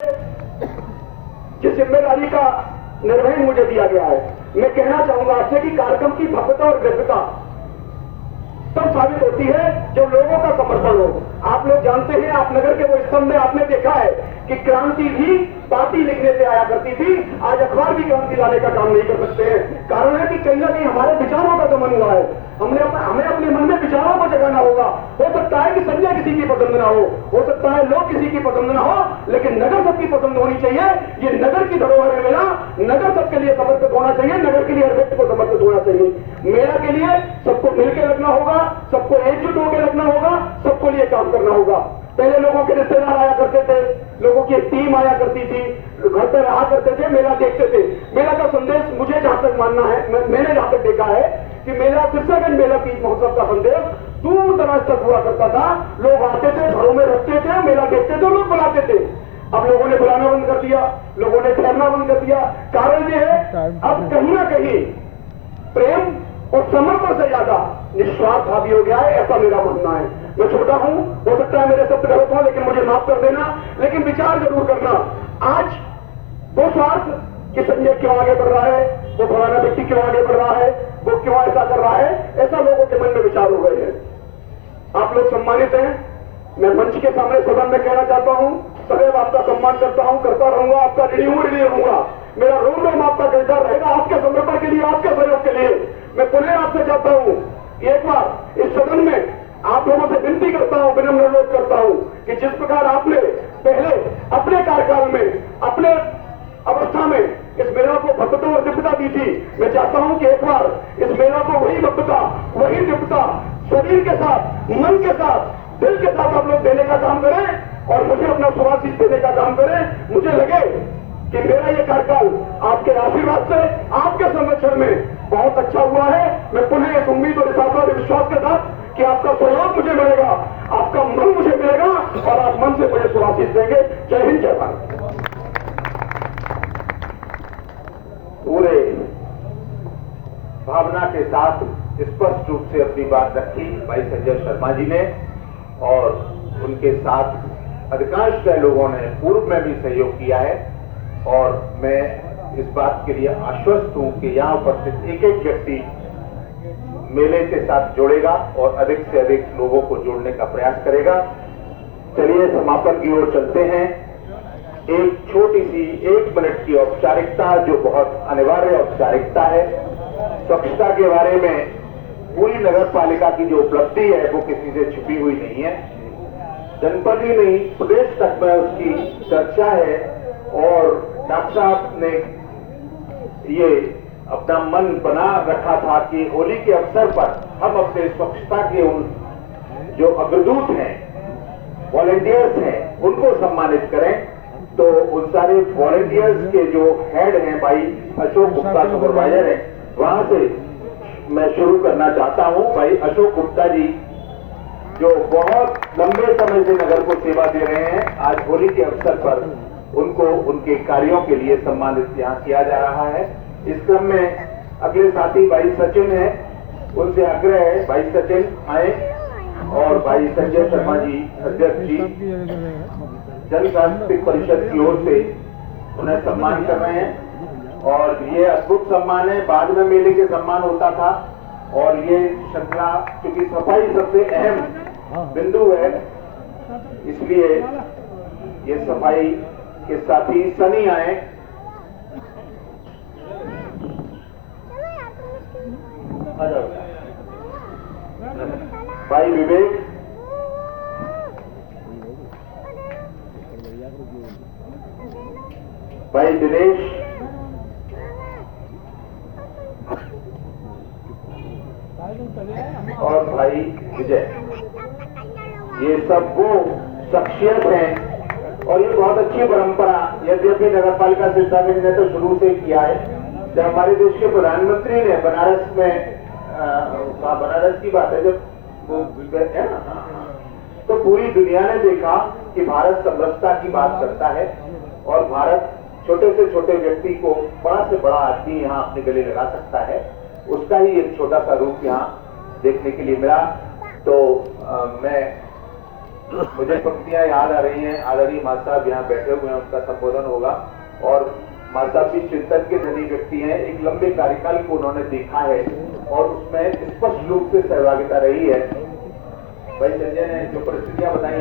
जिस जिम्मेदारी का निर्वहन मुझे दिया गया है, मैं कहना चाहूंगा आपसे कि कार्यक्रम की भव्यता और दिव्यता तब साबित होती है जब लोगों का समर्थन हो। आप लोग जानते हैं, आप नगर के वो स्तंभ में आपने देखा है कि क्रांति भी पार्टी लिखने से आया करती थी, आज अखबार भी क्रांति लाने का काम नहीं कर सकते हैं। कारण है कि कहीं ना कहीं हमारे विचारों का दमन हुआ है। हमें अपने मन में विचारों को जगाना होगा। हो सकता है कि संजय किसी की पसंद ना हो सकता है लोग किसी की पसंद ना हो, लेकिन नगर सबकी पसंद होनी चाहिए। ये नगर की धरोहर है मेला, नगर सबके लिए समर्पित होना चाहिए, नगर के लिए हर व्यक्ति को समर्पित होना चाहिए। मेला के लिए सबको मिलकर लगना होगा, सबको एकजुट होकर लगना होगा, सबको लिए काम करना होगा। पहले लोगों के रिश्तेदार आया करते थे, लोगों की एक टीम आया करती थी, घर पर रहा करते थे, मेला देखते थे। मेला का संदेश मुझे जहां तक मानना है, मैंने जहां तक देखा है कि मेला सिरसागंज मेला तीज महोत्सव का संदेश दूर दराज तक हुआ करता था। लोग आते थे, घरों में रखते थे, मेला देखते थे, लोग बुलाते थे। अब लोगों ने बुलाना बंद कर दिया, लोगों ने ठहरना बंद कर दिया। कारण यह है, अब कहीं ना कहीं प्रेम और समर्पण से ज्यादा निस्वार्थ भावी हो गया है, ऐसा मेरा मानना है। मैं छोटा हूं, हो सकता है मेरे शब्द गलत हो, लेकिन मुझे माफ कर देना, लेकिन विचार जरूर करना। आज वो स्वार्थ कि संजय क्यों आगे बढ़ रहा है, वो फलाना व्यक्ति क्यों आगे बढ़ रहा है, वो क्यों ऐसा कर रहा है, ऐसा लोगों के मन में विचार हो गए हैं। आप लोग सम्मानित हैं, मैं मंच के सामने सदन में कहना चाहता हूं, सदैव आपका सम्मान करता हूं, करता रहूंगा, आपका ऋणी रहूंगा। मेरा रोम रोम आपका किरदार रहेगा, आपके समर्पण के लिए, आपके सहयोग के लिए। मैं पुनः आपसे चाहता हूं, एक बार इस सदन में आप लोगों से विनती करता हूं, विनम्र अनुरोध करता हूं कि जिस प्रकार आपने पहले अपने कार्यकाल में, अपने अवस्था में इस मेला को भव्यता और दिव्यता दी थी, मैं चाहता हूं कि एक बार इस मेला को वही भव्यता, वही दिव्यता शरीर के साथ, मन के साथ, दिल के साथ आप लोग देने का काम करें और मुझे अपना सुभाषित देने का काम करें। मुझे लगे कि मेरा ये कार्यकाल आपके आशीर्वाद से, आपके संरक्षण में बहुत अच्छा हुआ है। मैं पुनः इस उम्मीद और इस आशा और विश्वास के साथ कि आपका सहयोग मुझे मिलेगा, आपका मन मुझे मिलेगा और आप मन से मुझे सुभाषित देंगे। जय हिंद, जय भारत। पूरे भावना के साथ स्पष्ट रूप से अपनी बात रखी भाई संजय शर्मा जी ने, और उनके साथ अधिकांश लोगों ने पूर्व में भी सहयोग किया है। और मैं इस बात के लिए आश्वस्त हूं कि यहां उपस्थित एक एक व्यक्ति मेले के साथ जोड़ेगा और अधिक से अधिक लोगों को जोड़ने का प्रयास करेगा। चलिए समापन की ओर चलते हैं। एक छोटी सी 1 मिनट की औपचारिकता, जो बहुत अनिवार्य औपचारिकता है। स्वच्छता के बारे में पूरी नगर पालिका की जो उपलब्धि है वो किसी से छिपी हुई नहीं है। जनपद ही नहीं, प्रदेश तक में उसकी चर्चा है और डॉक्टर साहब ने ये अपना मन बना रखा था कि होली के अवसर पर हम अपने स्वच्छता के उन जो अग्रदूत हैं, वॉलंटियर्स हैं, उनको सम्मानित करें। तो उन सारे वॉलंटियर्स के जो हेड हैं भाई अशोक गुप्ता सुपरवाइजर हैं, वहां से मैं शुरू करना चाहता हूं। भाई अशोक गुप्ता जी जो बहुत लंबे समय से नगर को सेवा दे रहे हैं, आज होली के अवसर पर उनको उनके कार्यों के लिए सम्मानित यहाँ किया जा रहा है। इस क्रम में अगले साथी भाई सचिन है, उनसे आग्रह है भाई सचिन आए और भाई संजय शर्मा जी अध्यक्ष जी जन सांस्कृतिक परिषद की ओर से उन्हें सम्मान कर रहे हैं। और ये अद्भुत सम्मान है, बाद में मेले के सम्मान होता था और ये श्रृंखला, क्योंकि सफाई सबसे अहम बिंदु है, इसलिए ये सफाई के साथी सनी आए। भाई विवेक, भाई दिनेश, और भाई विजय, ये सब वो शख्सियत हैं और ये बहुत अच्छी परंपरा यद्यपि नगर पालिका सिरसागंज ने तो शुरू से किया है। जब हमारे देश के प्रधानमंत्री ने बनारस में बनारस की बात है जब वो है ना, तो पूरी दुनिया ने देखा कि भारत समरसता की बात करता है और भारत छोटे से छोटे व्यक्ति को बड़ा से बड़ा आदमी यहाँ अपने गले लगा सकता है। उसका ही एक छोटा सा रूप यहाँ देखने के लिए मिला। तो मैं मुझे पंक्तियां याद आ रही हैं। आदरणीय मां साहब यहाँ बैठे हुए हैं, उनका संबोधन होगा। और मां साहब भी चिंतन के धनी व्यक्ति हैं, एक लंबे कार्यकाल को उन्होंने देखा है और उसमें स्पष्ट रूप से सहभागिता रही है। भाई संजय ने जो परिस्थितियां बताई